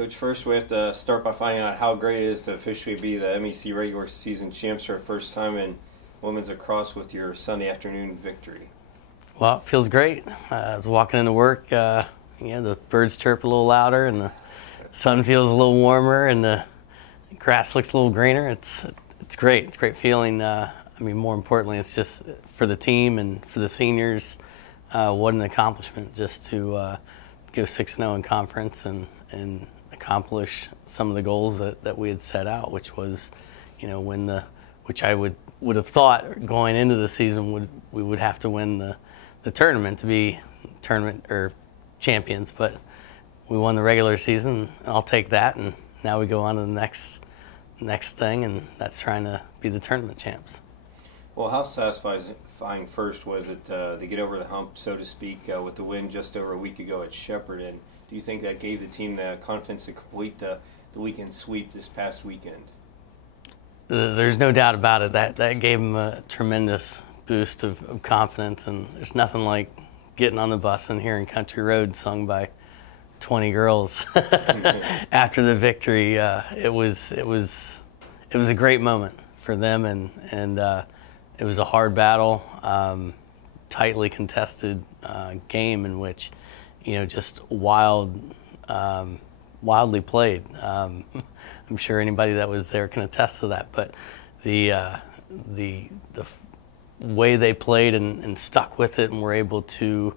Coach, first we have to start by finding out how great it is to officially be the MEC regular season champs for the first time in women's lacrosse with your Sunday afternoon victory. Well, it feels great. I was walking into work, the birds chirp a little louder and the sun feels a little warmer and the grass looks a little greener. It's great. It's a great feeling. More importantly, it's just for the team and for the seniors, what an accomplishment just to go 6-0 in conference and accomplish some of the goals that we had set out, which was, which I would have thought going into the season we would have to win the tournament to be tournament or champions, but we won the regular season. I'll take that, and now we go on to the next thing, and that's trying to be the tournament champs. Well, how satisfying first was it to get over the hump, so to speak, with the win just over a week ago at Shepherd? And do you think that gave the team the confidence to complete the weekend sweep this past weekend? There's no doubt about it. That gave them a tremendous boost of confidence, and there's nothing like getting on the bus and hearing Country Road sung by 20 girls after the victory. It was a great moment for them, and it was a hard battle, tightly contested game in which, just wildly played. I'm sure anybody that was there can attest to that. But the way they played and stuck with it and were able to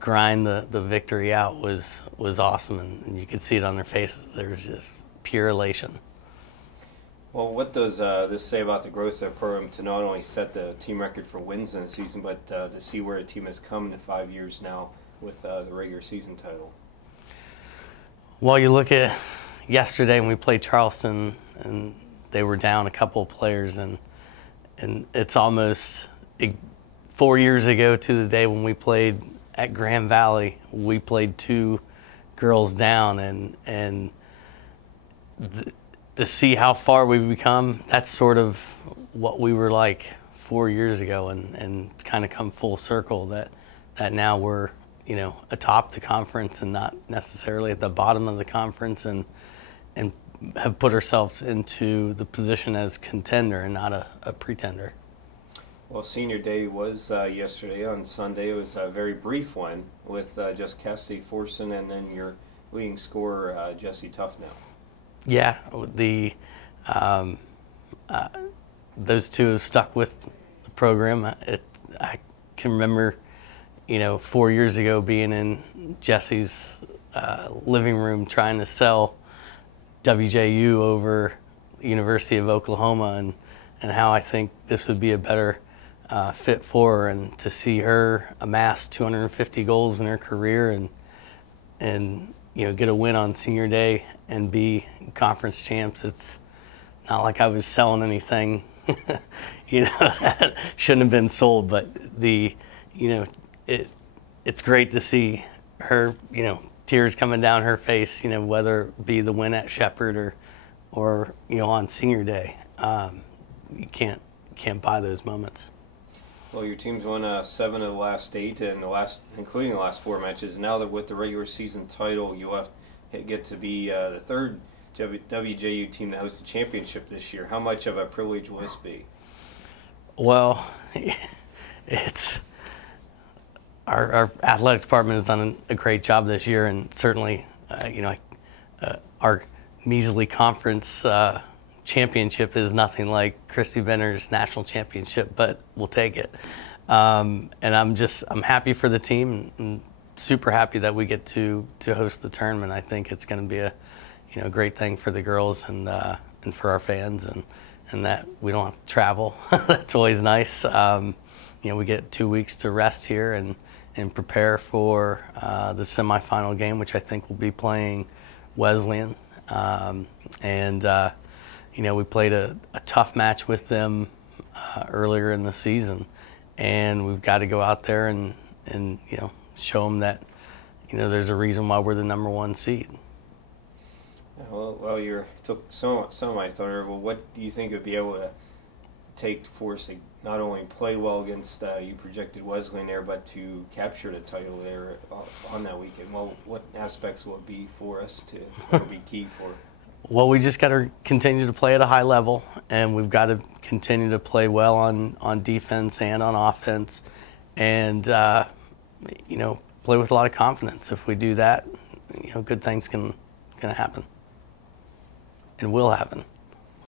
grind the victory out was awesome, and you could see it on their faces. There was just pure elation. Well, what does this say about the growth of the program to not only set the team record for wins in the season, but to see where the team has come in 5 years now with the regular season title? Well, you look at yesterday when we played Charleston, and they were down a couple of players, and it's almost 4 years ago to the day when we played at Grand Valley. We played 2 girls down, and to see how far we've become, that's sort of what we were like 4 years ago, and it's kind of come full circle that now we're atop the conference and not necessarily at the bottom of the conference, and have put ourselves into the position as contender and not a pretender. Well, senior day was yesterday on Sunday. It was a very brief one with just Cassidy Forson and then your leading scorer, Jesse Tufnell. Yeah, those two have stuck with the program. I can remember, 4 years ago being in Jesse's living room trying to sell WJU over the University of Oklahoma, and how I think this would be a better fit for her, and to see her amass 250 goals in her career and get a win on senior day and be conference champs. It's not like I was selling anything that shouldn't have been sold, but it's great to see her, tears coming down her face, whether it be the win at Shepherd or on senior day. You can't buy those moments. Well, your team's won 7 of the last 8, and including the last 4 matches. Now that with the regular season title, you have get to be the third WJU team to host the championship this year. How much of a privilege will this be? Well, it's our athletic department has done a great job this year, and certainly, our measly conference championship is nothing like Christy Benner's national championship, but we'll take it. And I'm happy for the team, and super happy that we get to host the tournament. I think it's going to be a great thing for the girls and for our fans, and that we don't have to travel. That's always nice. We get 2 weeks to rest here and prepare for the semifinal game, which I think we'll be playing Wesleyan. We played a tough match with them earlier in the season, and we've got to go out there and show them that there's a reason why we're the #1 seed. Well, you took some of my thunder. Well, what do you think would be able to take for us to not only play well against you projected Wesleyan there, but to capture the title there on that weekend? Well, what aspects will it be for us to be key for? Well, we just got to continue to play at a high level, and we've got to continue to play well on defense and on offense, and play with a lot of confidence. If we do that, good things can happen and will happen.